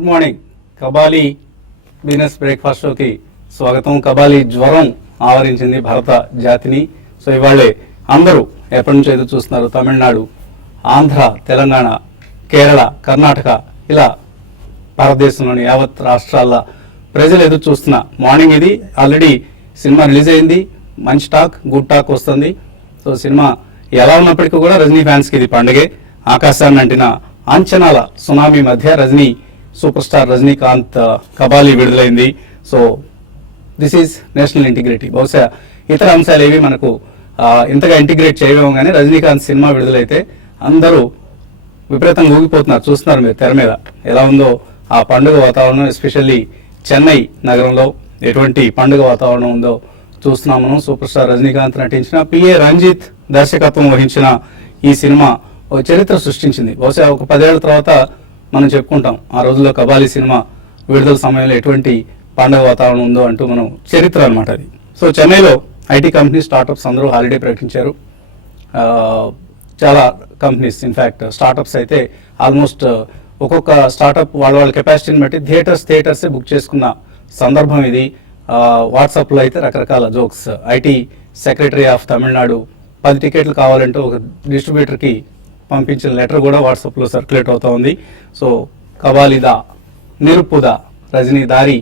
Good morning. Kabali business breakfast షోకి స్వాగతం. కబాలి జ్వరం ఆవరించింది భారత జాతిని. సో ఇవాళే అందరూ ఎప్పటి నుంచి ఎదురు చూస్తున్నారు. తమిళనాడు, ఆంధ్ర, తెలంగాణ, కేరళ, కర్ణాటక, ఇలా భారతదేశంలోని యావత్ రాష్ట్రాల ప్రజలు ఎదురు చూస్తున్న మార్నింగ్ ఇది. ఆల్రెడీ సినిమా రిలీజ్ అయింది. మంచి టాక్, గుడ్ టాక్ వస్తుంది. సో సినిమా ఎలా ఉన్నప్పటికీ కూడా రజనీ ఫ్యాన్స్కి ఇది పండుగే. ఆకాశాన్ని అంటిన అంచనాల సునామీ మధ్య రజనీ సూపర్ స్టార్ రజనీకాంత్ కబాలి విడుదలైంది. So this is national integrity. బహుశా ఇతర అంశాలు ఏవి మనకు ఇంతగా ఇంటిగ్రేట్ చేయలేము, కానీ రజనీకాంత్ సినిమా విడుదలైతే అందరూ విపరీతంగా ఊగిపోతున్నారు. చూస్తున్నారు మీరు తెర మీద ఎలా ఉందో ఆ పండుగ వాతావరణం. ఎస్పెషల్లీ చెన్నై నగరంలో ఎటువంటి పండుగ వాతావరణం ఉందో చూస్తున్నాం మనం. సూపర్ స్టార్ రజనీకాంత్ నటించిన, పిఏ రంజిత్ దర్శకత్వం వహించిన ఈ సినిమా ఒక చరిత్ర సృష్టించింది. బహుశా ఒక 10 ఏళ్ల తర్వాత మనం చెప్పుకుంటాం ఆ రోజుల్లో కబాలి సినిమా విడుదల సమయంలో ఎటువంటి పండుగ వాతావరణం ఉందో అంటూ మనం చరిత్ర అనమాట అది. సో చెన్నైలో ఐటీ కంపెనీ స్టార్టప్స్ అందరూ హాలిడే ప్రకటించారు. చాలా కంపెనీస్, ఇన్ఫ్యాక్ట్ స్టార్టప్స్ అయితే ఆల్మోస్ట్ ఒక్కొక్క స్టార్టప్ వాళ్ళ కెపాసిటీని బట్టి థియేటర్సే బుక్ చేసుకున్న సందర్భం ఇది. వాట్సాప్లో అయితే రకరకాల jokes. IT secretary of Tamil Nadu 10 టికెట్లు కావాలంటే ఒక డిస్ట్రిబ్యూటర్కి పంపించిన లెటర్ కూడా వాట్సాప్లో సర్క్యులేట్ అవుతా ఉంది. సో కబాలిదా, నిరుపుదా, రజనీ దారి,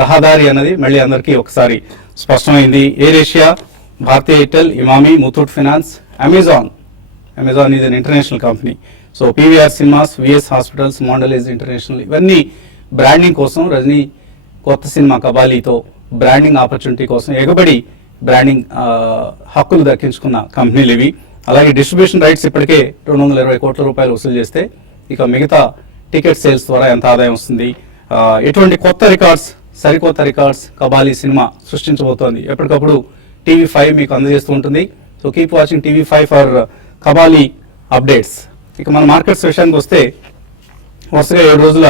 రహదారి అన్నది మళ్ళీ అందరికీ ఒకసారి స్పష్టమైంది. Air Asia, Bharti Airtel, Emami, Muthoot finance, Amazon is an international company. So PVR cinemas, VS hospitals, Mondelez international, ఇవన్నీ బ్రాండింగ్ కోసం రజనీ కొత్త సినిమా కబాలీతో బ్రాండింగ్ ఆపర్చునిటీ కోసం ఎగబడి బ్రాండింగ్ హక్కులు దక్కించుకున్న కంపెనీలు ఇవి. అలాగే డిస్ట్రిబ్యూషన్ రైట్స్ ఇప్పటికే 220 కోట్ల రూపాయలు వసూలు చేస్తే ఇక మిగతా టికెట్ సేల్స్ ద్వారా ఎంత ఆదాయం వస్తుంది, ఎటువంటి కొత్త రికార్డ్స్, సరికొత్త రికార్డ్స్ కబాలీ సినిమా సృష్టించబోతోంది. ఎప్పటికప్పుడు TV5 మీకు అందజేస్తూ ఉంటుంది. So keep watching TV5 for Kabali updates. ఇక మన మార్కెట్స్ విషయానికి వస్తే వరుసగా 7 రోజుల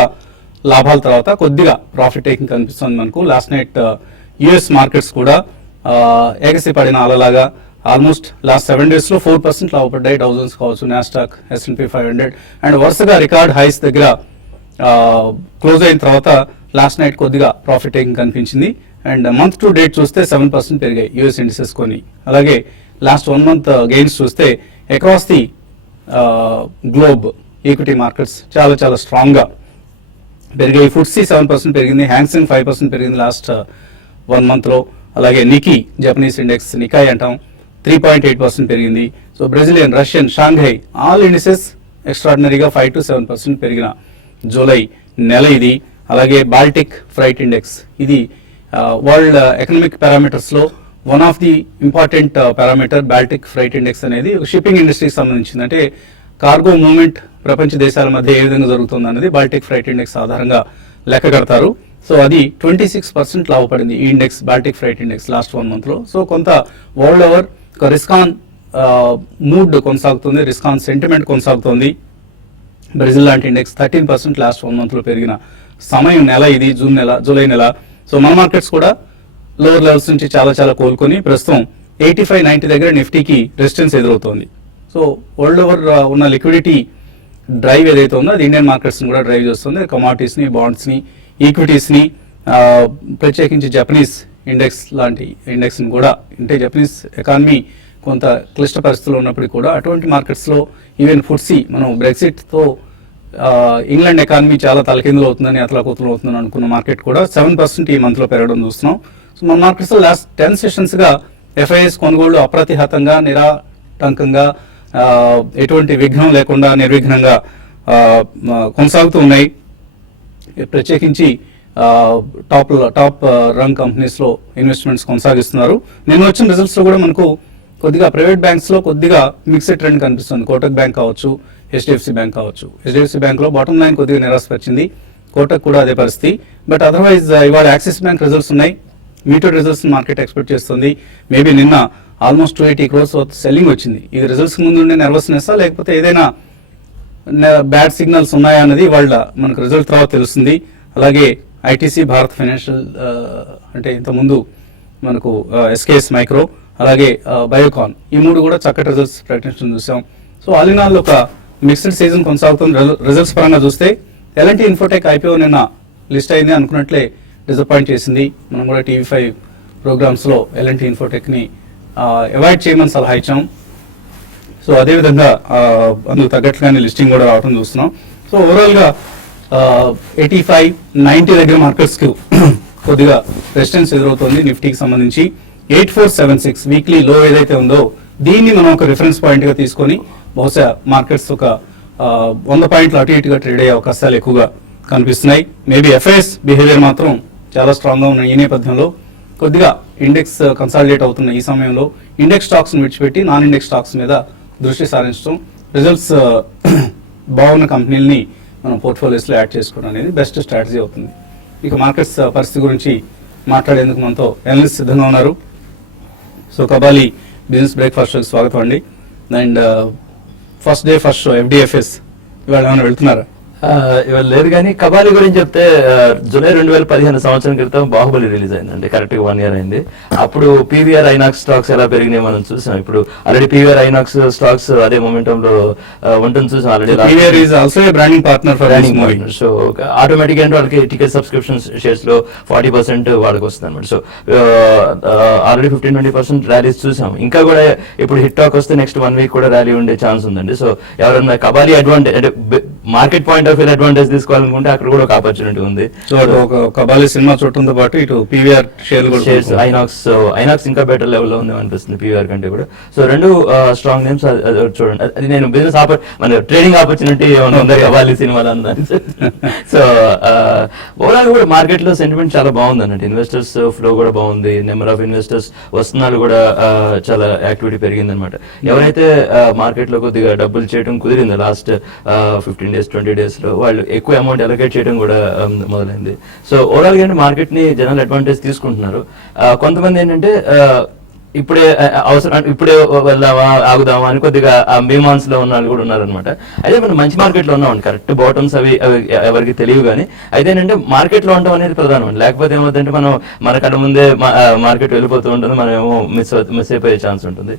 లాభాల తర్వాత కొద్దిగా ప్రాఫిట్ టేకింగ్ కనిపిస్తుంది మనకు. లాస్ట్ నైట్ యుఎస్ మార్కెట్స్ కూడా ఎగసి పడిన అలలాగా ఆల్మోస్ట్ లాస్ట్ 7 డేస్లో 4% లాభపడ్డాయి. డౌ జోన్స్ కావచ్చు, నాస్డాక్, S&P 500 అండ్ వరుసగా రికార్డ్ హైస్ దగ్గర క్లోజ్ అయిన తర్వాత లాస్ట్ నైట్ కొద్దిగా ప్రాఫిట్ టేకింగ్ కనిపించింది. అండ్ మంత్ టు డేట్ చూస్తే 7% పెరిగాయి యుఎస్ ఇండిసెస్ కొని. అలాగే లాస్ట్ 1 మంత్ గెయిన్స్ చూస్తే across the globe equity markets చాలా చాలా స్ట్రాంగ్గా పెరిగాయి. FTSE 7% పెరిగింది, హ్యాంగ్సెంగ్ 5% పెరిగింది లాస్ట్ 1 మంత్లో. అలాగే నికీ, జపనీస్ ఇండెక్స్, నికాయ్ అంటాం, 3.8% పెరిగింది. So Brazilian, Russian, Shanghai all indices ఎక్స్ట్రాడినరీగా 5 to 7% పెరిగిన జూలై నెల ఇది. అలాగే బాల్టిక్ ఫ్రైట్ ఇండెక్స్, ఇది వరల్డ్ ఎకనామిక్ పారామీటర్స్లో one of the important parameter. Baltic freight index అనేది షిప్పింగ్ ఇండస్ట్రీకి సంబంధించింది. అంటే కార్గో మూవ్మెంట్ ప్రపంచ దేశాల మధ్య ఏ విధంగా జరుగుతుంది అనేది బాల్టిక్ ఫ్రైట్ ఇండెక్స్ ఆధారంగా లెక్క కడతారు. సో అది 26% లాభపడింది ఈ index, Baltic freight index last 1 మంత్లో. సో కొంత వరల్డ్ ఓవర్ ఒక రిస్కాన్ మూడ్ కొనసాగుతుంది, రిస్కాన్ సెంటిమెంట్ కొనసాగుతుంది. బ్రెజిల్ లాంటి ఇండెక్స్ 13% లాస్ట్ 1 మంత్లో పెరిగిన సమయం నెల ఇది, జూలై నెల. సో మన మార్కెట్స్ కూడా లోవర్ లెవెల్స్ నుంచి చాలా చాలా కోలుకొని ప్రస్తుతం 85-90 దగ్గర నిఫ్టీకి రెసిస్టెన్స్ ఎదురవుతోంది. సో వరల్డ్ ఓవర్ ఉన్న లిక్విడిటీ డ్రైవ్ ఏదైతే ఉందో అది ఇండియన్ మార్కెట్స్ని కూడా డ్రైవ్ చేస్తుంది. కమాడిటీస్ని, బాండ్స్ని, ఈక్విటీస్ని, ప్రత్యేకించి జపనీస్ ఇండెక్స్ లాంటి ఇండెక్స్ని కూడా. అంటే జపనీస్ ఎకానమీ కొంత క్లిష్ట పరిస్థితుల్లో ఉన్నప్పటికీ కూడా అటువంటి మార్కెట్స్లో ఈవెన్ FTSE, మనం బ్రెక్సిట్తో ఇంగ్లాండ్ ఎకానమీ చాలా తలకిందులు అవుతుందని, అతలాకుతలు అవుతుందని అనుకున్న మార్కెట్ కూడా 7% ఈ మంత్లో పెరగడం చూస్తున్నాం. సో మన మార్కెట్స్లో లాస్ట్ 10 సెషన్స్గా FIIs కొనుగోళ్లు అప్రతిహతంగా, నిరాటంకంగా, ఎటువంటి విఘ్నం లేకుండా నిర్విఘ్నంగా కొనసాగుతూ ఉన్నాయి. ప్రత్యేకించి టాప్ రంగ్ కంపెనీస్లో ఇన్వెస్ట్మెంట్స్ కొనసాగిస్తున్నారు. నిన్న వచ్చిన రిజల్ట్స్లో కూడా మనకు కొద్దిగా ప్రైవేట్ బ్యాంక్స్లో కొద్దిగా మిక్స్డ్ ట్రెండ్ కనిపిస్తుంది. కోటక్ బ్యాంక్ కావచ్చు, HDFC బ్యాంక్ కావచ్చు. HDFC బ్యాంక్లో బాటమ్ లైన్ కొద్దిగా నిరాశపరిచింది, కోటక్ కూడా అదే పరిస్థితి. బట్ అదర్వైజ్ ఇవాళ యాక్సిస్ బ్యాంక్ రిజల్ట్స్ ఉన్నాయి. మీటర్ రిజల్ట్స్ మార్కెట్ ఎక్స్పెక్ట్ చేస్తుంది. మేబీ నిన్న ఆల్మోస్ట్ 280 crores సెల్లింగ్ వచ్చింది. ఇది రిజల్ట్స్ ముందు ఉండే నర్వస్నెస్సా లేకపోతే ఏదైనా బ్యాడ్ సిగ్నల్స్ ఉన్నాయా అనేది వాళ్ళ మనకు రిజల్ట్ తర్వాత తెలుస్తుంది. అలాగే ITC, భారత్ ఫైనాన్షియల్, అంటే ఇంతకుముందు మనకు SKS మైక్రో, అలాగే బయోకాన్, ఈ 3 కూడా చక్కటి రిజల్ట్స్ ప్రకటించడం చూసాం. సో ఆల్ ఇన్ ఆల్ ఒక మిక్స్డ్ సీజన్ కొనసాగుతుంది. రిజల్ట్స్ పరంగా చూస్తే ఎల్ఎన్టీ ఇన్ఫోటెక్ ఐపీఓ నిన్న లిస్ట్ అయింది, అనుకున్నట్లే డిసప్పాయింట్ చేసింది. మనం కూడా TV5 ప్రోగ్రామ్స్లో ఎల్ఎన్టీ ఇన్ఫోటెక్ని అవాయిడ్ చేయమని సలహా ఇచ్చాం. సో అదేవిధంగా అందుకు తగ్గట్లుగానే లిస్టింగ్ కూడా రావడం చూస్తున్నాం. సో ఓవరాల్గా 85-90 దగ్గర మార్కెట్స్కి కొద్దిగా రెసిస్టెన్స్ ఎదురవుతుంది. నిఫ్టీకి సంబంధించి 8476 వీక్లీ లో ఏదైతే ఉందో దీన్ని మనం ఒక రిఫరెన్స్ పాయింట్గా తీసుకొని బహుశా మార్కెట్స్ ఒక 100 పాయింట్లు అటు ఇటుగా ట్రేడ్ అయ్యే అవకాశాలు ఎక్కువగా కనిపిస్తున్నాయి. మేబీ ఎఫ్ఐఎస్ బిహేవియర్ మాత్రం చాలా స్ట్రాంగ్గా ఉన్న ఈ నేపథ్యంలో కొద్దిగా ఇండెక్స్ కన్సాలిడేట్ అవుతున్న ఈ సమయంలో ఇండెక్స్ స్టాక్స్ని విడిచిపెట్టి నాన్ ఇండెక్స్ స్టాక్స్ మీద దృష్టి సారించడం, రిజల్ట్స్ బాగున్న కంపెనీలని మనం పోర్ట్ఫోలియోస్లో యాడ్ చేసుకోవడం అనేది బెస్ట్ స్ట్రాటజీ అవుతుంది. ఇక మార్కెట్స్ పరిస్థితి గురించి మాట్లాడేందుకు మనతో ఎనలిస్ట్ సిద్ధంగా ఉన్నారు. సో కబాలి బిజినెస్ బ్రేక్ఫాస్ట్ షోకి స్వాగతం అండి. And first day first show FDFS ఇవాళ ఏమైనా వెళ్తున్నారా? ఇవాళ లేదు, కానీ కబాలి గురించి చెప్తే జూలై 2015 సంవత్సరం క్రితం బాహుబలి రిలీజ్ అయిందండి. కరెక్ట్ గా 1 year అయింది. అప్పుడు PVR ఐనాక్స్ స్టాక్స్ ఎలా పెరిగినాయి మనం చూసాం. ఇప్పుడు ఆల్రెడీ PVR ఐనాక్స్ స్టాక్స్ అదే మొమెంటం లో ఉంటుంది చూసాం already. PVR is also a branding partner for this movie. So automatic అంటే వాళ్ళకి టికెట్ సబ్స్క్రిప్షన్ షేర్స్ లో 40% వాళ్ళకి వస్తుంది అనమాట. సో ఆల్రెడీ 15-20% ర్యాలీస్ చూసాం. ఇంకా కూడా ఇప్పుడు హిట్ టాక్ వస్తే నెక్స్ట్ 1 week కూడా ర్యాలీ ఉండే ఛాన్స్ ఉందండి. సో ఎవరైనా కబాలి అడ్వాంటేజ్ అంటే market point of view advantage తీసుకోవాలనుకుంటే అక్కడ కూడా ఒక ఆపర్చునిటీ ఉంది. సో ఒక కబాలి సినిమా చూడటంతో పాటు ఇటు PVR షేర్స్ ఐనాక్స్ ఇంకా బెటర్ లెవెల్లో ఉంది అనిపిస్తుంది PVR కంటే కూడా. సో రెండు స్ట్రాంగ్ నేమ్స్ చూడండి. అది నేను బిజినెస్ మన ట్రేడింగ్ ఆపర్చునిటీ ఏమైనా ఉందా కబాలి సినిమాలో అన్నాను. సో ఓవరాల్ కూడా మార్కెట్ లో సెంటిమెంట్ చాలా బాగుంది అన్నట్టు. ఇన్వెస్టర్స్ ఫ్లో కూడా బాగుంది. నెంబర్ ఆఫ్ ఇన్వెస్టర్స్ వస్తున్నారు కూడా చాలా యాక్టివిటీ పెరిగింది అనమాట. ఎవరైతే మార్కెట్ లో కొద్దిగా డబ్బులు చేయడం కుదిరింది లాస్ట్ 15 days 20 days లో వాళ్ళు ఎక్కువ అమౌంట్ అలొకేట్ చేయడం కూడా మొదలైంది. సో ఓవరాల్ గా మార్కెట్ ని జనరల్ అడ్వాంటేజ్ తీసుకుంటున్నారు. కొంతమంది ఏంటంటే ఇప్పుడే అవసరం, ఇప్పుడే వెళ్దామా ఆగుదామా అని కొద్దిగా మీమాన్స్ లో ఉన్న వాళ్ళు కూడా ఉన్నారనమాట. అయితే మనం మంచి మార్కెట్ లో ఉన్నామండి. కరెక్ట్ బాటమ్స్ అవి ఎవరికి తెలియవు, కానీ అయితే ఏంటంటే మార్కెట్ లో ఉండడం అనేది ప్రధానం అండి. లేకపోతే ఏమవుతుందంటే మనం మన కడ ముందే మార్కెట్ వెళ్ళిపోతూ ఉంటుంది, మనం ఏమో మిస్ అయిపోయే ఛాన్స్ ఉంటుంది.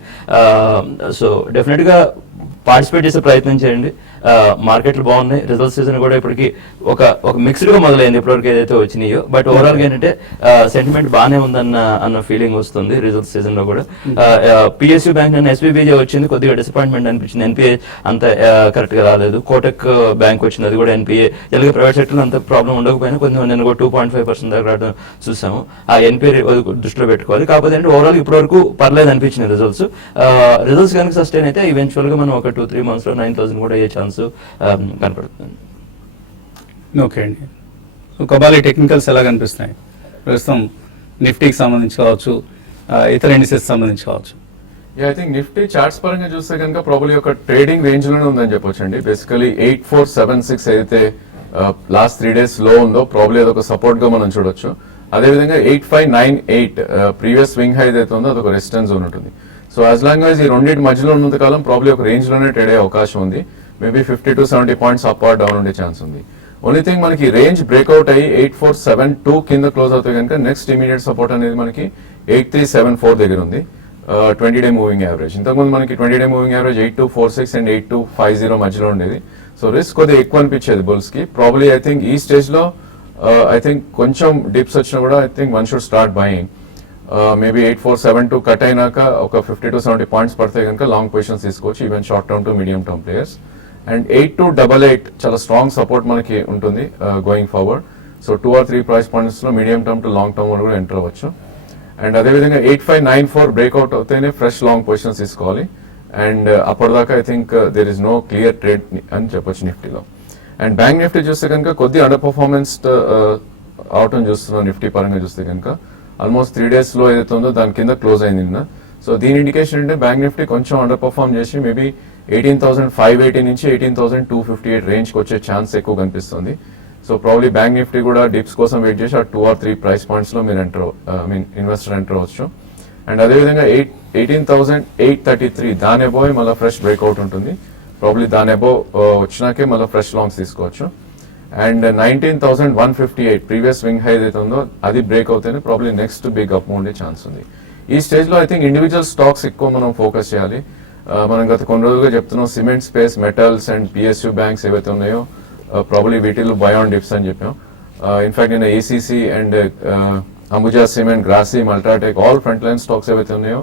సో డెఫినెట్ గా పార్టిసిపేట్ చేసే ప్రయత్నం చేయండి. మార్కెట్లు బాగున్నాయి. రిజల్ట్ సీజన్ కూడా ఇప్పటికి ఒక మిక్స్డ్ గా మొదలైంది ఇప్పటివరకు ఏదైతే వచ్చినాయో. బట్ ఓవరాల్ గా ఏంటంటే సెంటిమెంట్ బాగానే ఉందన్న ఫీలింగ్ వస్తుంది రిజల్ట్ సీజన్ లో కూడా. PSU బ్యాంక్ అండ్ SBBJ వచ్చింది, కొద్దిగా డిసప్పాయింట్మెంట్ అనిపించింది. NPA అంత కరెక్ట్ గా రాలేదు. కోటక్ బ్యాంక్ వచ్చింది, అది కూడా NPA. జనరల్ ప్రైవేట్ సెక్టర్ అంత ప్రాబ్లం ఉండకపోయినా కొంచెం నేను కూడా 2.5% దాకా రావడం చూసాము. ఆ NPA దృష్టిలో పెట్టుకోవాలి. కాకపోతే అంటే ఓవరాల్ ఇప్పటి వరకు పర్లేదు అనిపించింది రిజల్ట్స్. రిజల్ట్స్ కనుక సస్టైన్ అయితే ఈవెన్చువల్ గా మనం ఒక 2-3 months లో 9,000 కూడా అయ్యే ఛాన్స్ కనపడుతుంది. ఓకే అండి. సో కబాలి టెక్నికల్స్ ఎలా కనిపిస్తున్నాయి ప్రస్తుతం? నిఫ్టీకి సంబంధించి కావచ్చు, ఇతర ఇండిసెస్ సంబంధించి కావచ్చు. ఐ థింక్ నిఫ్టీ చార్ట్స్ పరంగా చూస్తే కనుక ప్రాబ్లీ ఒక ట్రేడింగ్ రేంజ్ లోనే ఉందని చెప్పొచ్చు అండి. బేసికలీ 8476 అయితే లాస్ట్ 3 days లో ఉందో ప్రాబ్లీ అదొక సపోర్ట్ గా మనం చూడొచ్చు. అదేవిధంగా 8598 ప్రీవియస్ స్వింగ్ హై ఏదైతే ఉందో అదొక రెసిస్టెన్స్ జోన్ ఉంటుంది. సో యాజ్ లాంగ్ యాజ్ ఈ రెండింటి మధ్యలో ఉన్నంత కాలం ప్రాబ్లీ ఒక రేంజ్ లోనే ట్రేడ్ అయ్యే అవకాశం ఉంది. Maybe 50-70 points up or down ఉండే ఛాన్స్ ఉంది. ఓన్లీ థింగ్ మనకి రేంజ్ బ్రేక్అవుట్ అయ్యి 8472 కింద క్లోజ్ అవుతాయి కనుక నెక్స్ట్ ఇమీడియట్ సపోర్ట్ అనేది మనకి 8374 దగ్గర ఉంది. 20-day moving average. ఇంతకుముందు మనకి 20-day మూవింగ్ యావరేజ్ 8246 అండ్ 8250 మధ్యలో ఉండేది. సో రిస్క్ కొద్దిగా ఎక్కువ అనిపించేది బుల్స్ కి. ప్రాబ్లీ ఐ థింక్ ఈ స్టేజ్ లో ఐ థింక్ కొంచెం డిప్స్ వచ్చినా కూడా I think one should start buying. Maybe 8472 cut అయినాక ఒక 50-70 points పడితే కనుక లాంగ్ పొజిషన్స్ తీసుకోవచ్చు, even short term two medium term players. And 8288 చాలా స్ట్రాంగ్ సపోర్ట్ మనకి ఉంటుంది going forward. So 2 or 3 price points లో medium term two long term కూడా ఎంటర్ అవ్వచ్చు. అండ్ అదేవిధంగా 8594 బ్రేక్అవుట్ అవుతేనే ఫ్రెష్ లాంగ్ పొజిషన్స్ తీసుకోవాలి. అండ్ అప్పటిదాకా I think there is no clear trade అని చెప్పొచ్చు నిఫ్టీలో. అండ్ బ్యాంక్ నిఫ్టీ చూస్తే కనుక కొద్ది అండర్ పర్ఫార్మెన్స్ అవటం చూస్తున్నాం. నిఫ్టీ పరంగా చూస్తే కనుక ఆల్మోస్ట్ 3 days లో ఏదైతే ఉందో దాని కింద క్లోజ్ అయింది నిన్న. సో దీని ఇండికేషన్ అంటే బ్యాంక్ నిఫ్టీ కొంచెం అండర్ పర్ఫార్మ్ చేసి మేబీ 18,580 నుంచి 18,258 రేంజ్ కి వచ్చే ఛాన్స్ ఎక్కువ కనిపిస్తుంది. సో ప్రాబ్లీ బ్యాంక్ నిఫ్టీ కూడా డిప్స్ కోసం వెయిట్ చేసి ఆ 2 or 3 price points లో మీరు ఇన్వెస్టర్ ఎంటర్ అవ్వచ్చు. అండ్ అదేవిధంగా 18,833 దాని అబోవ్ మళ్ళీ ఫ్రెష్ బ్రేక్అవుట్ ఉంటుంది. ప్రాబ్లీ దాని అబోవ్ వచ్చినాకే మళ్ళీ ఫ్రెష్ లాంగ్స్ తీసుకోవచ్చు. అండ్ 19,158 ప్రీవియస్ స్వింగ్ హై ఏదైతే ఉందో అది బ్రేక్ అవుతేనే ప్రాబ్లీ నెక్స్ట్ బిగ్ అప్ ఉండే ఛాన్స్ ఉంది. ఈ స్టేజ్ లో ఐ థింక్ ఇండివిజువల్ స్టాక్స్ ఎక్కువ మనం ఫోకస్ చేయాలి. మనం గత కొన్ని రోజులుగా చెప్తున్నాం cement space, metals and PSU banks ఏవైతే ఉన్నాయో ప్రాబ్లీ వీటిల్లో బై ఆన్ డిప్స్ అని చెప్పాం. ఇన్ఫాక్ట్ నేను ACC and Ambuja cement, Grasim, UltraTech all front line stocks ఏవైతే ఉన్నాయో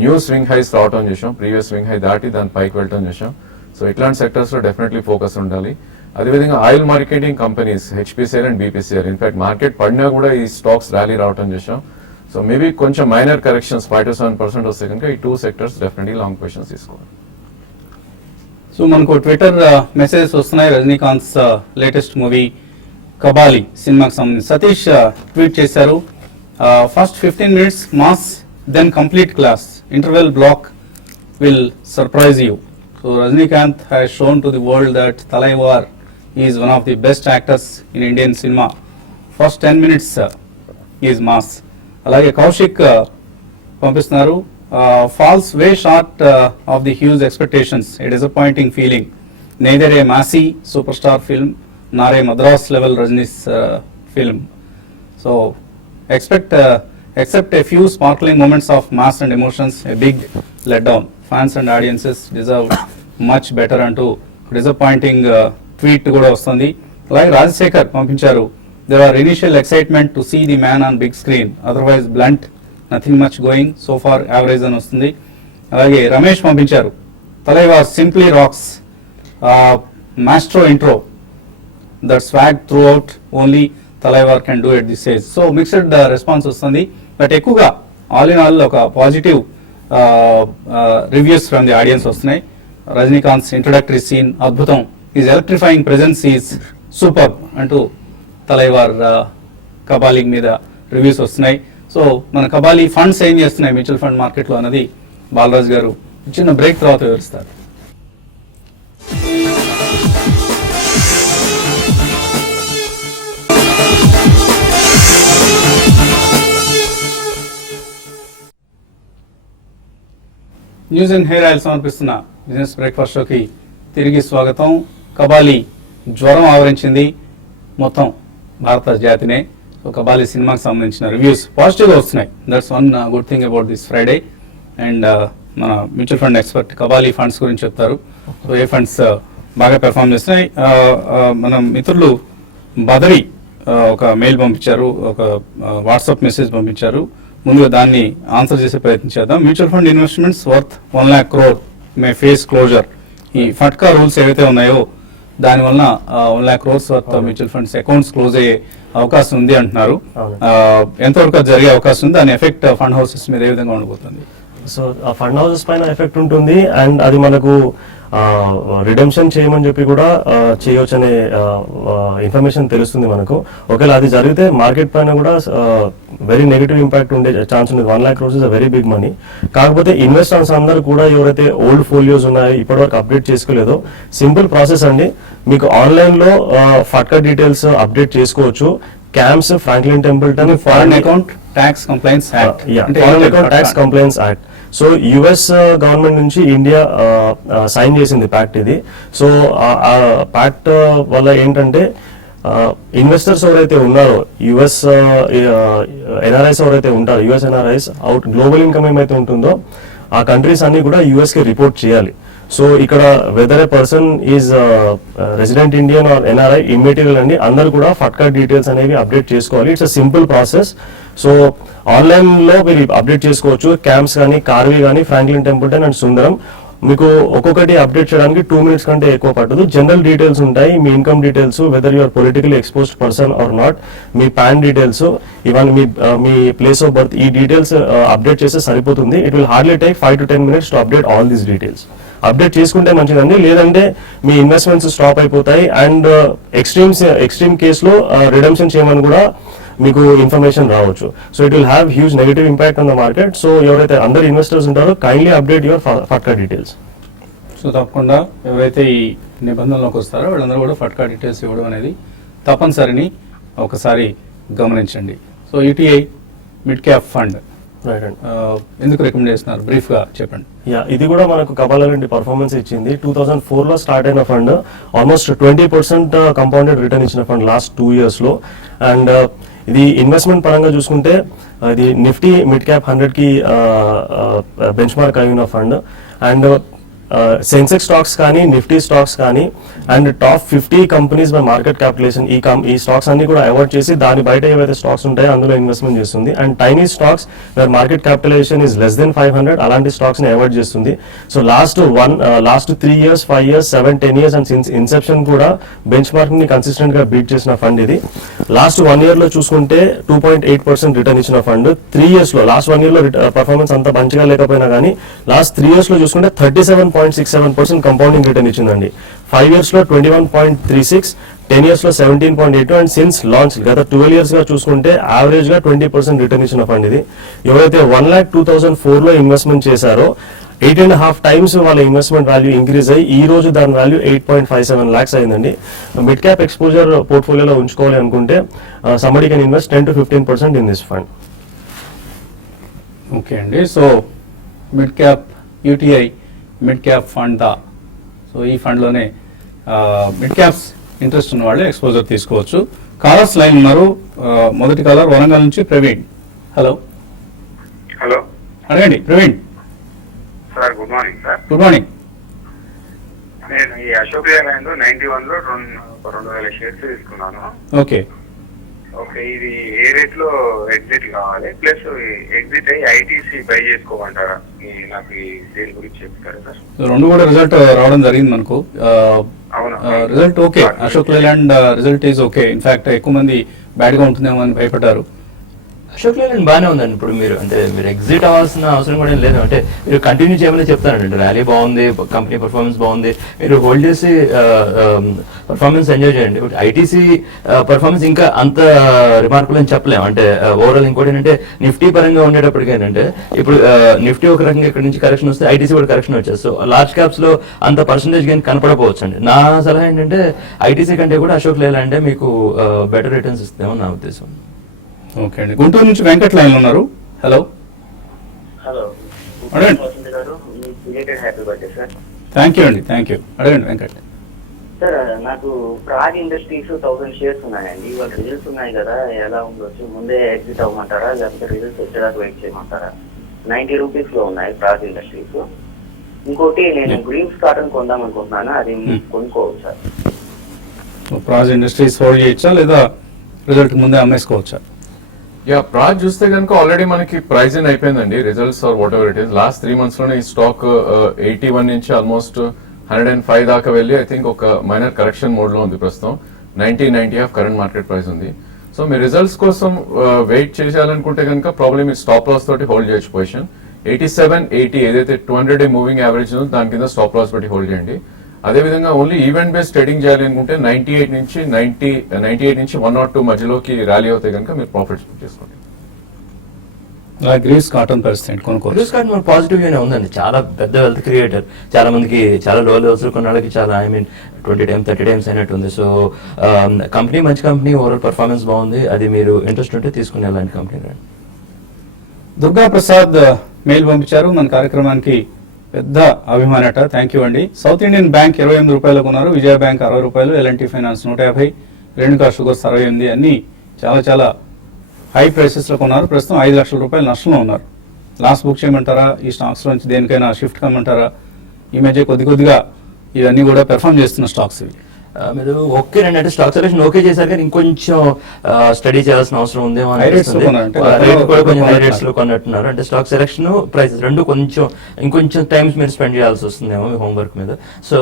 న్యూ స్వింగ్ హైస్ రావటం చేసాం, ప్రీవియస్ స్వింగ్ హై దాటి దాని పైకి వెళ్ళటం చేసాం. సో ఇట్లాంటి సెక్టర్స్ లో డెఫినెట్లీ ఫోకస్ ఉండాలి. అదేవిధంగా oil marketing companies HPCL and BPCL, in fact market పడినా కూడా ఈ స్టాక్స్ ర్యాలీ రావటం చేసాం. సో మేబీ కొంచెం మైనర్ కరెక్షన్స్ 5 to 7% వస్తే కనుక ఈ 2 సెక్టర్స్ డెఫినెట్లీ లాంగ్ పొజిషన్స్ తీసుకోవాలి. సో మనకు ట్విట్టర్ మెసేజెస్ వస్తున్నాయి. రజనీకాంత్ లేటెస్ట్ మూవీ కబాలి సినిమాకి సంబంధించి సతీష్ ట్వీట్ చేశారు. First 15 minutes mass, then complete class, interval block will surprise you. So Rajinikanth has shown to the world that Thalaivar is one of the best actors in Indian cinema. First 10 minutes is mass. అలాగే కౌశిక్ పంపిస్తున్నారు. Falls way short of the huge expectations, a disappointing feeling. Neither a massy super star film nor a Madras level Rajini's film. So except a few sparkling moments of mass and emotions, a big letdown. Fans and audiences deserve much better అంటూ disappointing tweet కూడా వస్తుంది. అలాగే రాజశేఖర్ పంపించారు. There are initial excitement to see the man on big screen, otherwise blunt, nothing much going, so far average అని వస్తుంది. అలాగే రమేష్ పంపించారు. Thalaivar simply rocks, maestro intro, that swag throughout, only Talaivar can do at this age. So mixed response వస్తుంది. But ఎక్కువగా all in all ఒక positive reviews from the audience వస్తున్నాయి. Rajinikanth introductory scene అద్భుతం, is electrifying presence is super అంటూ తలైవార్ కబాలి మీద reviews వస్తున్నాయి. So మన Kabali funds ఏం చేస్తున్నాయి మ్యూచువల్ ఫండ్ మార్కెట్లో అన్నది బాలరాజ్ గారు చిన్న బ్రేక్ తర్వాత వివరిస్తారు. న్యూస్ అండ్ హెయిర్ ఆయిల్ సమర్పిస్తున్న బిజినెస్ బ్రేక్ఫాస్ట్ షోకి తిరిగి స్వాగతం. కబాలి జ్వరం ఆవరించింది మొత్తం భారత జాతినే. సో కబాలి సినిమాకి సంబంధించిన రివ్యూస్ పాజిటివ్గా వస్తున్నాయి. That's one good thing about this Friday. And మన మ్యూచువల్ ఫండ్ ఎక్స్పర్ట్ కబాలి ఫండ్స్ గురించి చెప్తారు. సో ఏ ఫండ్స్ బాగా పెర్ఫామ్ చేస్తున్నాయి. మన మిత్రులు బదరి ఒక మెయిల్ పంపించారు, ఒక వాట్సాప్ మెసేజ్ పంపించారు. ముందుగా దాన్ని ఆన్సర్ చేసే ప్రయత్నం చేద్దాం. Mutual fund investments worth 1 lakh crore may face closure. ఈ ఫట్కా రూల్స్ ఏవైతే ఉన్నాయో దానివల్ల 1 lakh crores worth mutual funds accounts close అయ్యే అవకాశం ఉంది అంటున్నారు. ఎంతవరకు అది జరిగే అవకాశం ఉంది, దాని ఎఫెక్ట్ ఫండ్ హౌసెస్ మీద ఏ విధంగా ఉండబోతుంది? సో ఆ ఫండ్ హౌసెస్ పైన ఎఫెక్ట్ ఉంటుంది అండ్ అది మనకు రిడెంప్షన్ చేయమని చెప్పి కూడా చేయొచ్చు అనే ఇన్ఫర్మేషన్ తెలుస్తుంది మనకు. ఒకవేళ అది జరిగితే మార్కెట్ పైన కూడా వెరీ నెగిటివ్ ఇంపాక్ట్ ఉండే ఛాన్స్ ఉంది. 1 lakh crores is a very big money. కాకపోతే ఇన్వెస్టర్స్ అందరూ కూడా ఎవరైతే ఓల్డ్ ఫోలియోస్ ఉన్నాయో ఇప్పటివరకు అప్డేట్ చేసుకోలేదో, సింపుల్ ప్రాసెస్ అండి. మీకు ఆన్లైన్ లో ఫట్కా డీటెయిల్స్ అప్డేట్ చేసుకోవచ్చు. CAMS, Franklin Templeton foreign account tax compliance act, foreign account tax compliance act. So US government నుంచి ఇండియా సైన్ చేసింది ప్యాక్ట్ ఇది. సో ఆ ప్యాక్ట్ వల్ల ఏంటంటే ఇన్వెస్టర్స్ ఎవరైతే ఉన్నారో, యుఎస్ ఎన్ఆర్ఐస్ ఎవరైతే ఉంటారో, US NRIs out global income ఏమైతే ఉంటుందో ఆ కంట్రీస్ అన్ని కూడా యుఎస్ కి రిపోర్ట్ చేయాలి. సో ఇక్కడ whether a person is resident Indian or NRI immaterial అండి, అందరు కూడా ఫట్కా డీటెయిల్స్ అనేవి అప్డేట్ చేసుకోవాలి. It's a simple process. So online లో మీరు అప్డేట్ చేసుకోవచ్చు. క్యాంప్స్ కానీ, కార్వి కానీ, ఫ్రాంక్లిన్ టెంపుల్టన్ అండ్ సుందరం మీకు ఒక్కొక్కటి అప్డేట్ చేయడానికి 2 minutes కంటే ఎక్కువ పట్టదు. జనరల్ డీటెయిల్స్ ఉంటాయి, మీ income details, whether you are politically exposed person or not, మీ పాన్ డీటెయిల్స్, ఇవన్నీ మీ ప్లేస్ ఆఫ్ బర్త్, ఈ డీటెయిల్స్ అప్డేట్ చేస్తే సరిపోతుంది. It will hardly take 5 to 10 minutes to update all these details. Update చేసుకుంటే మంచిదండి, లేదంటే మీ ఇన్వెస్ట్మెంట్స్ స్టాప్ అయిపోతాయి. అండ్ ఎక్స్ట్రీమ్ కేసులో రిడెంప్షన్ చేయమని కూడా మీకు ఇన్ఫర్మేషన్ రావచ్చు. So it will have huge negative impact on the market. So ఎవరైతే అందరు ఇన్వెస్టర్స్ ఉంటారో kindly update your FATCA details. So తప్పకుండా ఎవరైతే ఈ నిబంధనలోకి వస్తారో వాళ్ళందరూ కూడా ఫట్కా డీటెయిల్స్ ఇవ్వడం అనేది తప్పనిసరిని ఒకసారి గమనించండి. So UTI mid cap fund ఎందుకు రికమెండ్ చేస్తున్నారు, బ్రీఫ్ గా చెప్పండి. ఇది కూడా మనకు కబాలా నుండి పర్ఫార్మెన్స్ ఇచ్చింది. 2004 లో స్టార్ట్ అయిన ఫండ్, ఆల్మోస్ట్ 20% కంపౌండెడ్ రిటర్న్ ఇచ్చిన ఫండ్ లాస్ట్ 2 years లో. అండ్ ఇది ఇన్వెస్ట్మెంట్ పరంగా చూసుకుంటే ఇది నిఫ్టీ మిడ్ క్యాప్ 100 కి బెంచ్ మార్క్ అయిన ఫండ్. అండ్ సెన్సెక్స్ స్టాక్స్ కానీ నిఫ్టీ స్టాక్స్ కానీ and top 50 companies by market capitalisation ఈ స్టాక్స్ అన్ని కూడా అవాయిడ్ చేసి దాని బయట ఏవైతే స్టాక్స్ ఉంటాయో అందులో ఇన్వెస్ట్మెంట్ చేస్తుంది. And tiny stocks where market capitalization is less than 500 అలాంటి స్టాక్స్ ని అవాయిడ్ చేస్తుంది. So last 3 years 5 years 7 10 years and since inception కూడా బెంచ్ మార్క్ ని కన్సిస్టెంట్ గా బీట్ చేసిన ఫండ్ ఇది. లాస్ట్ 1 year లో చూసుకుంటే 2.8% రిటర్న్ ఇచ్చిన ఫండ్. 3 years లో లాస్ట్ 1 year లో పర్ఫార్మెన్స్ అంత మంచిగా లేకపోయినా కానీ లాస్ట్ 3 years లో చూసుకుంటే 37.67% కంపౌండింగ్ రిటర్న్ ఇచ్చిందండి. 5 years లో 21.36, 10 years లో 17.82 అండ్ సిన్స్ లాంచ్ గత 12 years గా చూసుకుంటే యావరేజ్ గా 20% రిటర్న్ ఇచ్చిన ఫండ్ ఇది. ఎవరైతే 1,02,004 లో ఇన్వెస్ట్మెంట్ చేశారో 8.5 times వాళ్ళ ఇన్వెస్ట్మెంట్ వాల్యూ ఇంక్రీజ్ అయ్యి ఈ రోజు దాని వాల్యూ 8.57 lakhs అయిందండి. మిడ్ క్యాప్ ఎక్స్పోజర్ పోర్ట్ఫోలియోలో ఉంచుకోవాలి అనుకుంటే somebody can invest 10 to 15% in this fund. Okay అండి. So mid cap UTI mid cap fund దా. సో ఈ ఫండ్లోనే మిడ్ క్యాప్స్ ఇంట్రెస్ట్ ఉన్న వాళ్ళే ఎక్స్పోజర్ తీసుకోవచ్చు. కాలర్స్ లైన్ ఉన్నారు. మొదటి కాలర్ వరంగల్ నుంచి ప్రవీణ్. హలో హలో అడగండి Praveen. Sir good morning sir. Good morning. నేను ఈ అశోక్ లేలాండ్ 91 లో 2,000 షేర్స్ తీసుకున్నాను. ఓకే ఓకే, ఇది ఏ రేట్ లో ఎగ్జిట్ కావాలి, ప్లస్ ఎగ్జిట్ అయ్యి ఐటీసీ బై చేసుకోమంటారా? నాకు దీని గురించి చెప్తారా సార్? రెండు కూడా రిజల్ట్ రావడం జరిగింది మనకు. అవునా? Result okay. Ashok Leyland result is okay. In fact ఎక్కువ మంది బ్యాడ్ గా ఉంటుందేమో అని భయపడ్డారు. అశోక్ లేలాండ్ బాగానే ఉందండి. ఇప్పుడు మీరు ఎగ్జిట్ అవ్వాల్సిన అవసరం కూడా ఏం లేదు. అంటే మీరు కంటిన్యూ చేయమని చెప్తానండి. ర్యాలీ బాగుంది, కంపెనీ పర్ఫార్మెన్స్ బాగుంది, మీరు హోల్డ్ చేసి పర్ఫార్మెన్స్ ఎంజాయ్ చేయండి. ఐటీసీ పర్ఫార్మెన్స్ ఇంకా అంత రిమార్కబుల్ అని చెప్పలేము. అంటే ఓవరాల్ ఇంకోటి ఏంటంటే నిఫ్టీ పరంగా ఉండేటప్పటికి ఏంటంటే ఇప్పుడు నిఫ్టీ ఒక రకంగా ఇక్కడ నుంచి కరెక్షన్ వస్తే ఐటీసీ కూడా కరెక్షన్ వచ్చేది. సో లార్జ్ క్యాప్స్ లో అంత పర్సెంటేజ్ గెయిన్ కనపడపోవచ్చు అండి. నా సలహా ఏంటంటే ఐటీసీ కంటే కూడా అశోక్ లేలాండ్ మీకు బెటర్ రిటర్న్స్ ఇస్తుందేమో నా ఉద్దేశం. ఓకే అండి. గుంటూరు నుంచి వెంకట్ లైన్ ఉన్నారు. హలో హలో అడగండి. గారు, మీకు belated happy birthday sir. Thank you అండి. Thank you. అడగండి వెంకట్. సార్ నాకు ప్రాగ్ ఇండస్ట్రీస్ 1000 షేర్స్ ఉన్నాయండి. ఇవాళ రిజల్ట్స్ ఉన్నాయి కదా, ఎలా ఉండొచ్చు? ముందే ఎగ్జిట్ అవ్వమంటారా, లేకపోతే రిజల్ట్స్ వచ్చేదాకా వెయిట్ చేయమంటారా? 90 రూపీస్ లో ఉన్నాయి ప్రాగ్ ఇండస్ట్రీస్. ఇంకోటి నేను గ్రీవ్స్ కాటన్ కొందాం అనుకుంటున్నాను, అది కొనుక్కోవచ్చు సార్? ప్రాజ్ ఇండస్ట్రీస్ హోల్డ్ చేయొచ్చా లేదా రిజల్ట్ ముందే అమ్మేసుకోవచ్చా? యా, ప్రాగ్ చూస్తే కనుక ఆల్రెడీ మనకి ప్రైజ్ ఇన్ అయిపోయిందండి. Results are whatever it is. Last 3 months లోనే ఈ స్టాక్ 81 నుంచి ఆల్మోస్ట్ 105 దాకా వెళ్ళి ఐ థింక్ ఒక మైనర్ కరెక్షన్ మోడ్ లో ఉంది ప్రస్తుతం. 90 కరెంట్ మార్కెట్ ప్రైస్ ఉంది. సో మీ రిజల్ట్స్ కోసం వెయిట్ చేయాలనుకుంటే కనుక ప్రాబ్లమ్ మీ స్టాప్ లాస్ తోటి హోల్డ్ చేయొచ్చు పొజిషన్. 87-80 ఏదైతే 200-day మూవింగ్ యావరేజ్ ఉందో దాని కింద స్టాప్ లాస్ పెట్టి హోల్డ్ చేయండి. అదేవిధంగా ఓన్లీ ఈవెంట్ బేస్డ్ ట్రేడింగ్ చేయాలి అనుకుంటే 98 నుంచి 102 మధ్యలోకి ర్యాలీ అవుతాయి కనుక మీరు ప్రాఫిట్స్ చేసుకోండి. గ్రీవ్స్ కాటన్ పరిస్థితి కొనుక్కోవచ్చు. గ్రీవ్స్ కాటన్ మన పాజిటివ్ గానే ఉందండి. చాలా పెద్ద వెల్త్ క్రియేటర్. చాలా మందికి చాలా లో లెవెల్స్ కొన్న వాళ్ళకి చాలా 20 times 30 times అయినట్టు ఉంది. సో కంపెనీ మంచి కంపెనీ, ఓవరాల్ పర్ఫార్మెన్స్ బాగుంది. అది మీరు ఇంట్రెస్ట్ ఉంటే తీసుకునే అలాంటి కంపెనీ రండి. దుర్గా ప్రసాద్ మెయిల్ పంపించారు మన కార్యక్రమానికి. పెద్ద అభిమానట. థ్యాంక్ యూ అండి. సౌత్ ఇండియన్ బ్యాంక్ 28 రూపాయలు కొన్నారు, విజయ బ్యాంక్ 60 రూపాయలు, ఎల్ఎన్టీ ఫైనాన్స్ 150, రేణుకా షుగర్స్ 68, అన్ని చాలా చాలా హై ప్రైసెస్ లో కొన్నారు. ప్రస్తుతం 5 లక్షల రూపాయలు నష్టంలో ఉన్నారు. లాస్ బుక్ చేయమంటారా, ఈ స్టాక్స్ నుంచి దేనికైనా షిఫ్ట్ కమ్మంటారా? ఈ మధ్య కొద్దిగా ఇవన్నీ కూడా పెర్ఫామ్ చేస్తున్న స్టాక్స్ ఇవి. మీరు ఓకే అండి. అంటే స్టాక్ సెలెక్షన్ ఓకే చేశారు కానీ ఇంకొంచెం స్టడీ చేయాల్సిన అవసరం ఉందేమో అనిపిస్తుంది. రేట్ కూడా కొంచెం హై రేట్స్ లో కొన్నట్టున్నారు. అంటే స్టాక్ సెలెక్షన్, ప్రైసెస్ రెండు ఇంకొంచెం టైమ్స్ మీరు స్పెండ్ చేయాల్సి వస్తుందేమో మీ హోంవర్క్ మీద. సో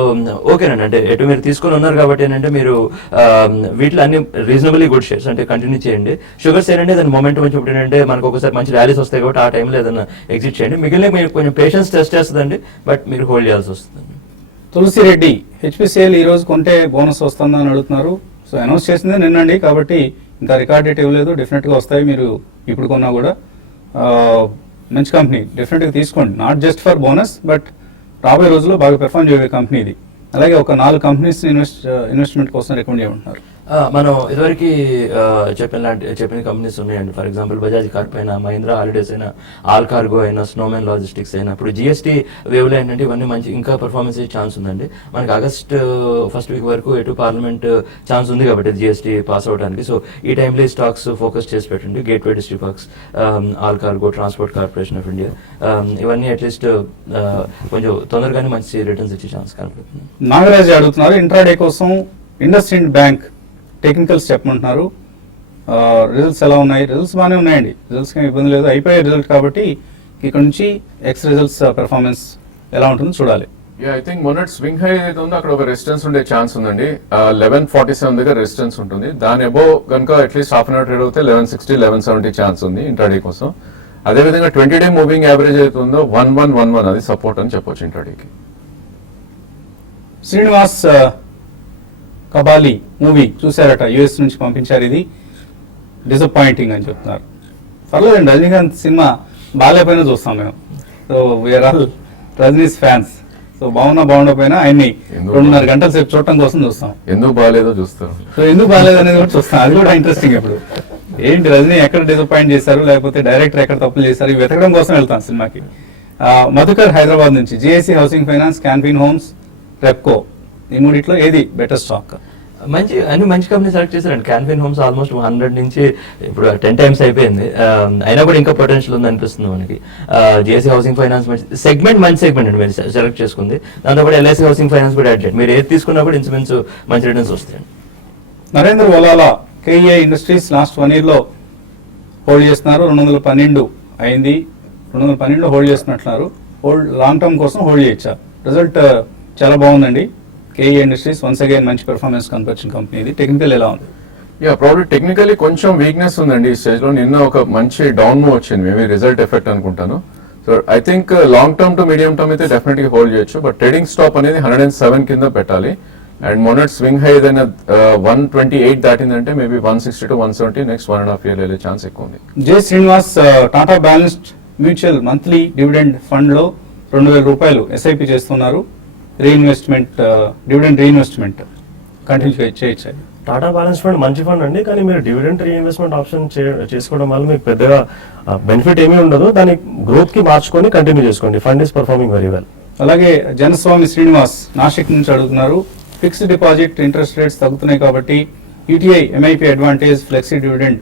ఓకేనండి. అంటే ఎటు మీరు తీసుకొని ఉన్నారు కాబట్టి ఏంటంటే మీరు వీటిలో అన్ని రీజనబుల్లీ గుడ్ షేర్స్ అంటే కంటిన్యూ చేయండి. షుగర్స్ ఏంటంటే దాని మొమెంటం వచ్చినప్పుడు ఏంటంటే మనకు ఒకసారి మంచి ర్యాలీస్ వస్తాయి కాబట్టి ఆ టైంలో ఏదైనా ఎగ్జిట్ చేయండి. మిగిలిన మీరు కొంచెం పేషెన్స్ టెస్ట్ చేస్తుందండి, బట్ మీరు హోల్డ్ చేయాల్సి వస్తుంది. తులసిరెడ్డి, హెచ్పిసిఎల్ ఈ రోజు కొంటే బోనస్ వస్తుందా అని అడుగుతున్నారు. సో అనౌన్స్ చేసిందే నిన్నండి, కాబట్టి ఇంకా రికార్డ్ డేట్ ఇవ్వలేదు. డెఫినెట్గా వస్తాయి. మీరు ఇప్పుడు కొన్నా కూడా మంచి కంపెనీ, డెఫినెట్గా తీసుకోండి. Not just for bonus, but రాబోయే రోజుల్లో బాగా పెర్ఫామ్ చేయే కంపెనీ ఇది. అలాగే ఒక 4 కంపెనీస్ ఇన్వెస్ట్మెంట్ కోసం రికమెండ్ చేయమంటున్నారు. మనం ఇదివరకు చెప్పిన కంపెనీస్ ఉన్నాయండి. ఫర్ ఎగ్జాంపుల్ బజాజ్ కార్ప్ అయినా, మహీంద్రా హాలిడేస్ అయినా, ఆల్ కార్గో అయినా, స్నోమెన్ లాజిస్టిక్స్ అయినా, ఇప్పుడు జిఎస్టీ వేవ్లో ఏంటంటే ఇవన్నీ మంచి ఇంకా పర్ఫార్మెన్స్ ఛాన్స్ ఉందండి. మనకి ఆగస్ట్ ఫస్ట్ వీక్ వరకు ఎటు పార్లమెంట్ ఛాన్స్ ఉంది కాబట్టి జిఎస్టీ పాస్ అవడానికి. సో ఈ టైంలో ఈ స్టాక్స్ ఫోకస్ చేసి పెట్టండి. Gateway Distriparks, Allcargo, Transport Corporation of India, ఇవన్నీ అట్లీస్ట్ కొంచెం తొందరగానే మంచి రిటర్న్స్ ఇచ్చే ఛాన్స్ కనపడుతుంది. నాగరాజ్ అడుగుతున్నారు ఇంట్రాడే కోసం ఇండస్ ఇండ్ బ్యాంక్ టెక్నికల్స్ చెప్పమంటున్నారు. రిజల్ట్స్ ఎలా ఉన్నాయి? రిజల్ట్స్ బాగానే ఉన్నాయండి, రిజల్ట్స్ ఏమి ఇబ్బంది లేదు, అయిపోయే రిజల్ట్ కాబట్టి ఇక్కడ నుంచి ఎక్స్ రిజల్ట్స్ పెర్ఫార్మెన్స్ ఎలా ఉంటుందో చూడాలి. ఐ థింక్ మొన్నటి స్వింగ్ హై ఏదైతే ఉందో అక్కడ ఒక రెసిస్టెన్స్ ఉండే ఛాన్స్ ఉందండి. 1147 దగ్గర రెసిస్టెన్స్ ఉంటుంది. దాని అబో కనుక at least half an hour trade అవుతే 1160, 1170 ఛాన్స్ ఉంది ఇంట్రాడే కోసం. అదేవిధంగా 20-day మూవింగ్ యావరేజ్ అయితే ఉందో 1111 అది సపోర్ట్ అని చెప్పొచ్చు ఇంట్రాడేకి. శ్రీనివాస్ కబాలి మూవీ చూసారట, యుఎస్ నుంచి పంపించారు, ఇది డిసప్పాయింటింగ్ అని చెప్తున్నారు. పర్లేదండి, రజనీకాంత్ సినిమా బాగాలేకపోయినా చూస్తాం మేము. So we are all Rajini's fans. So బాగుండకపోయినా ఆయన్ని 2.5 గంటల సేపు చూడటం కోసం చూస్తాం. ఎందుకు బాగాలేదో చూస్తారు. సో ఎందుకు బాగాలేదు అనేది కూడా చూస్తాం, అది కూడా ఇంట్రెస్టింగ్. ఇప్పుడు ఏంటి రజనీ ఎక్కడ డిసప్పాయింట్ చేశారు, లేకపోతే డైరెక్టర్ ఎక్కడ తప్పులు చేశారు, ఇవి వెతకడం కోసం వెళ్తాం సినిమాకి. మధుకర్ హైదరాబాద్ నుంచి GIC housing finance, Can Fin homes, Repco, ఈ మూడిట్లో ఏది బెటర్ స్టాక్? అన్ని మంచి కంపెనీ సెలెక్ట్ చేశారండి. క్యాన్ఫిన్ హోమ్స్ ఆల్మోస్ట్ 100 నుంచి ఇప్పుడు 10 times అయిపోయింది. అయినా కూడా ఇంకా పొటెన్షియల్ ఉంది అనిపిస్తుంది మనకి. జిఎస్సీ హౌసింగ్ ఫైనాన్స్ మంచి సెగ్మెంట్ అండి మీరు సెలెక్ట్ చేసుకుంది. దాంతో కూడా ఎల్ఐసి హౌసింగ్ ఫైనాన్స్ కూడా యాడ్ చేయండి. మీరు ఏది తీసుకున్నా కూడా ఇన్సూరెన్స్ మంచి రిటర్న్స్ వస్తాయండి. నరేంద్ర వలాలా కేఈఐ ఇండస్ట్రీస్ లాస్ట్ 1 year లో హోల్డ్ చేస్తున్నారు. 212 అయింది, 212 హోల్డ్ చేస్తున్నట్లున్నారు. లాంగ్ టర్మ్ కోసం హోల్డ్ చేయొచ్చా? రిజల్ట్ చాలా బాగుందండి. కేఈఐ ఇండస్ట్రీస్ వన్స్ అగైన్ మంచి పెర్ఫార్మెన్స్ కనపరిచిన కంపెనీ. ఇది టెక్నికల్ ఎలా ఉంది? ప్రాబ్లీ టెక్నికలీ కొంచెం వీక్నెస్ ఉందండి ఈ స్టేజ్ లో. నిన్న ఒక మంచి డౌన్ మూవ్ వచ్చింది, మేబీ రిజల్ట్ ఎఫెక్ట్ అనుకుంటాను. So I think long term two medium term అయితే డెఫినెట్ గా హోల్డ్ చేయొచ్చు. బట్ ట్రేడింగ్ స్టాప్ అనేది 107 కింద పెట్టాలి. అండ్ మొన్నటి స్వింగ్ హై ఏదైనా 128 దాటిందంటే మేబీ 160 to 170 నెక్స్ట్ 1.5 year వెళ్ళే ఛాన్స్ ఎక్కువ ఉంది. J Srinivas Tata balanced mutual monthly dividend fund లో 2,000 రూపాయలు ఎస్ఐపి చేస్తున్నారు. రీఇన్వెస్ట్మెంట్, డివిడెండ్ రీఇన్వెస్ట్మెంట్ కంటిన్యూ చేయొచ్చు. టాటా బ్యాలెన్స్ ఫండ్ మంచి ఫండ్ అండి, కానీ మీరు డివిడెండ్ రీఇన్వెస్ట్మెంట్ ఆప్షన్ చేసుకోవడం వల్ల మీకు పెద్దగా బెనిఫిట్ ఏమీ ఉండదు. దాని గ్రోత్ కి మార్చుకొని కంటిన్యూ చేసుకోండి. Fund is performing very well. అలాగే జనస్వామి శ్రీనివాస్ నాసిక్ నుంచి అడుగుతున్నారు, ఫిక్స్డ్ డిపాజిట్ ఇంట్రెస్ట్ రేట్స్ తగ్గుతున్నాయి కాబట్టి UTI MIP advantage flexi dividend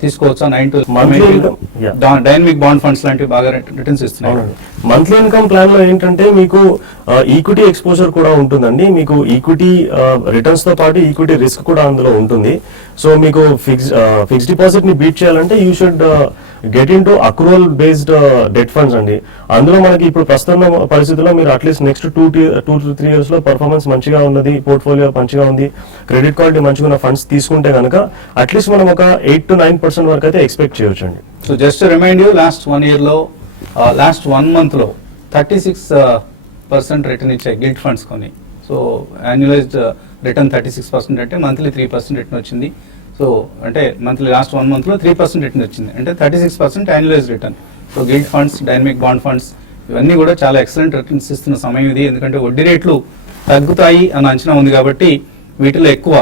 తీసుకోవచ్చా? 9 to డైనమిక్ బాండ్ ఫండ్స్ లాంటివి బాగా రిటర్న్స్ ఇస్తున్నాయి. మంత్లీ ఇన్కమ్ ప్లాన్ లో ఏంటంటే మీకు ఈక్విటీ ఎక్స్పోజర్ కూడా ఉంటుందండి. మీకు ఈక్విటీ రిటర్న్స్ తో పాటు ఈక్విటీ రిస్క్ కూడా అందులో ఉంటుంది. సో మీకు ఫిక్స్ డిపాజిట్ ని బీట్ చేయాలంటే you should get in to accrual based debt funds అండి. అందులో మనకి ఇప్పుడు ప్రస్తుతం పరిస్థితుల్లో మీరు అట్లీస్ట్ నెక్స్ట్ 2 to 3 years లో పర్ఫార్మెన్స్ మంచిగా ఉన్నది, పోర్ట్ఫోలియో మంచిగా ఉంది, క్రెడిట్ క్వాలిటీ మంచిగా ఉన్న ఫండ్స్ తీసుకుంటే కనుక అట్లీస్ట్ మనం ఒక 8 to 9% వరకు అయితే ఎక్స్పెక్ట్ చేయొచ్చు అండి. So just remind you, last 1 year లో లాస్ట్ 1 month లో 36% రిటర్న్ ఇచ్చాయి గిల్ట్ ఫండ్స్ కొని. సో యాన్యువలైజ్డ్ రిటర్న్ 36% అంటే మంత్లీ 3% రిటర్న్ వచ్చింది. సో అంటే మంత్లీ లాస్ట్ 1 month లో 3% రిటర్న్ వచ్చింది, అంటే 36% annualised return. So gilt funds, dynamic bond funds ఇవన్నీ కూడా చాలా ఎక్సలెంట్ రిటర్న్స్ ఇస్తున్న సమయం ఇది. ఎందుకంటే వడ్డీ రేట్లు తగ్గుతాయి అన్న అంచనా ఉంది కాబట్టి వీటిలో ఎక్కువ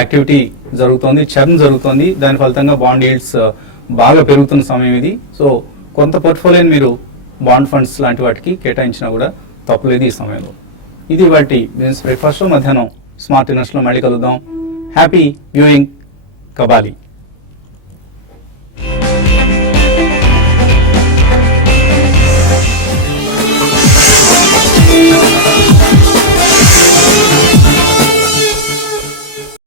యాక్టివిటీ జరుగుతోంది, చర్న్ జరుగుతోంది. దాని ఫలితంగా బాండ్ ఈల్డ్స్ బాగా పెరుగుతున్న సమయం ఇది. సో కొంత పోర్ట్ఫోలియోని మీరు బాండ్ ఫండ్స్ లాంటి వాటికి కేటాయించినా కూడా తప్పులేదు ఈ సమయంలో. ఇది వాటి బిజినెస్ బ్రేక్ఫాస్ట్లో. మధ్యాహ్నం స్మార్ట్ ఇన్వెస్ట్లో మళ్ళీ కలుద్దాం. Happy viewing Kabali.